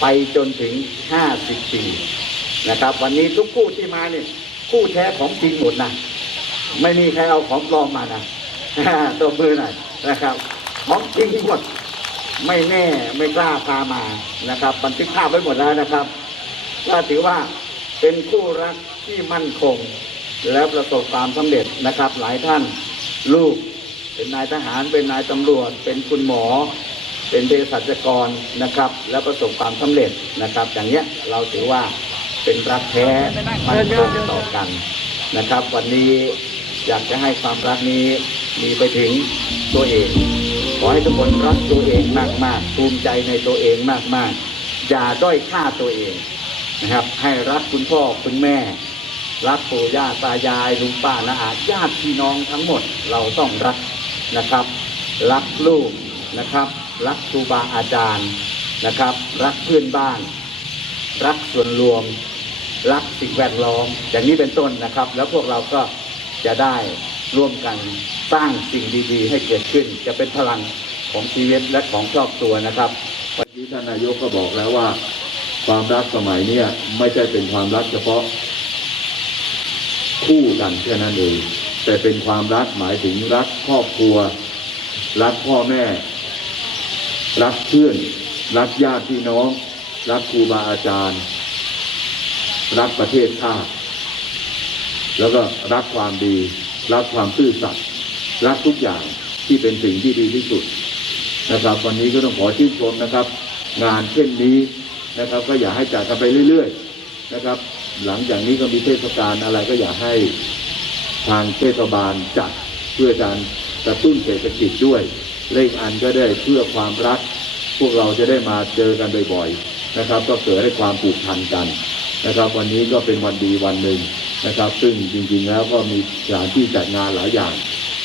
ไปจนถึง 50 ปีนะครับ วันนี้ทุกคู่ที่มาเนี่ยคู่แท้ของจริงหมดนะไม่มีใครเอาของปลอมมานะตัวมือหน่อยนะครับ ของจริงหมดไม่แน่ไม่กล้าพามานะครับ บันทึกภาพไว้หมดแล้วนะครับ ก็ถือว่าเป็นคู่รักที่มั่นคง และประสบความสำเร็จนะครับ หลายท่านลูกเป็นนายทหารเป็นนายตำรวจ เป็นคุณหมอ เป็นเภสัชกรนะครับ และประสบความสำเร็จนะครับ อย่างเนี้ยเราถือว่าเป็นรักแท้มั่นคงต่อกันนะครับ วันนี้อยากจะให้ความรักนี้มีไปถึงตัวเอง ขอให้ทุกคนรักตัวเองมากๆภูมิใจในตัวเองมากๆ อย่าด้อยค่าตัวเองนะครับ ให้รักคุณพ่อคุณแม่ รักปู่ย่าตายายลุงป้านาอาญาติพี่น้องทั้งหมดเราต้องรักนะครับ รักลูกนะครับ รักครูบาอาจารย์นะครับ รักเพื่อนบ้าน รักส่วนรวม รักสิ่งแวดล้อม อย่างนี้เป็นต้นนะครับ แล้วพวกเราก็จะได้ร่วมกันสร้างสิ่งดีๆ ให้เกิดขึ้น จะเป็นพลังของชีวิตและของครอบครัวนะครับวันนี้ท่านนายกก็บอกแล้วว่า ความรักสมัยนี้ไม่ใช่เป็นความรักเฉพาะ คู่กันแค่นั้นเองแต่เป็นความรักหมายถึงรักครอบครัว รักพ่อแม่ รักเพื่อน รักญาติพี่น้อง รักครูบาอาจารย์ รักประเทศชาติ แล้วก็รักความดี รักความซื่อสัตย์รักทุกอย่างที่เป็นสิ่งที่ดีที่สุดนะครับ วันนี้ก็ต้องขอชื่นชมนะครับ งานเช่นนี้นะครับ ก็อยากให้จัดกันไปเรื่อย ๆ นะครับ หลังจากนี้ก็มีเทศกาลอะไรก็อยากให้ทางเทศบาลจัดเพื่อการกระตุ้นเศรษฐกิจด้วย เลขอันก็ได้เพื่อความรัก พวกเราจะได้มาเจอกันบ่อยๆนะครับ ก็เกิดให้ความผูกพันกันนะครับ วันนี้ก็เป็นวันดีวันหนึ่งนะครับ ซึ่งจริงๆแล้วก็มีสถานที่จัดงานหลายอย่าง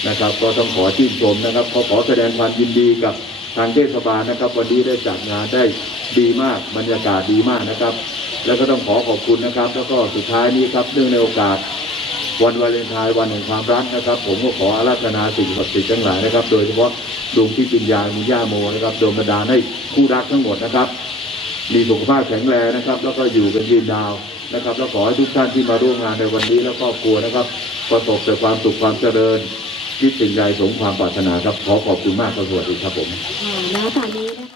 นะครับ ก็ต้องขอชื่นชมนะครับขอขอแสดงความยินดีกับทางเทศบาลนะครับ วันนี้ได้จัดงานได้ดีมากบรรยากาศดีมากนะครับ แล้วก็ต้องขอขอบคุณนะครับ แล้วก็สุดท้ายนี้ครับเนื่องในโอกาส วันวาเลนไทน์วันแห่งความรักนะครับ ผมก็ขออาราธนาสิ่งศักดิ์สิทธิ์ทั้งหลายนะครับ โดยเฉพาะดวงที่ปิญญามีย่าโมนะครับโดยบันดาลให้คู่รักทั้งหมดนะครับ มีสุขภาพแข็งแรงนะครับ แล้วก็อยู่กันยืนดาวนะครับ แล้วขอให้ทุกท่านที่มาร่วมงานในวันนี้และครอบครัวนะครับ ประสบแต่ความสุขความเจริญคิดสิ่งใดสมความปรารถนาครับ ขอขอบคุณมากครับสวัสดีครับผม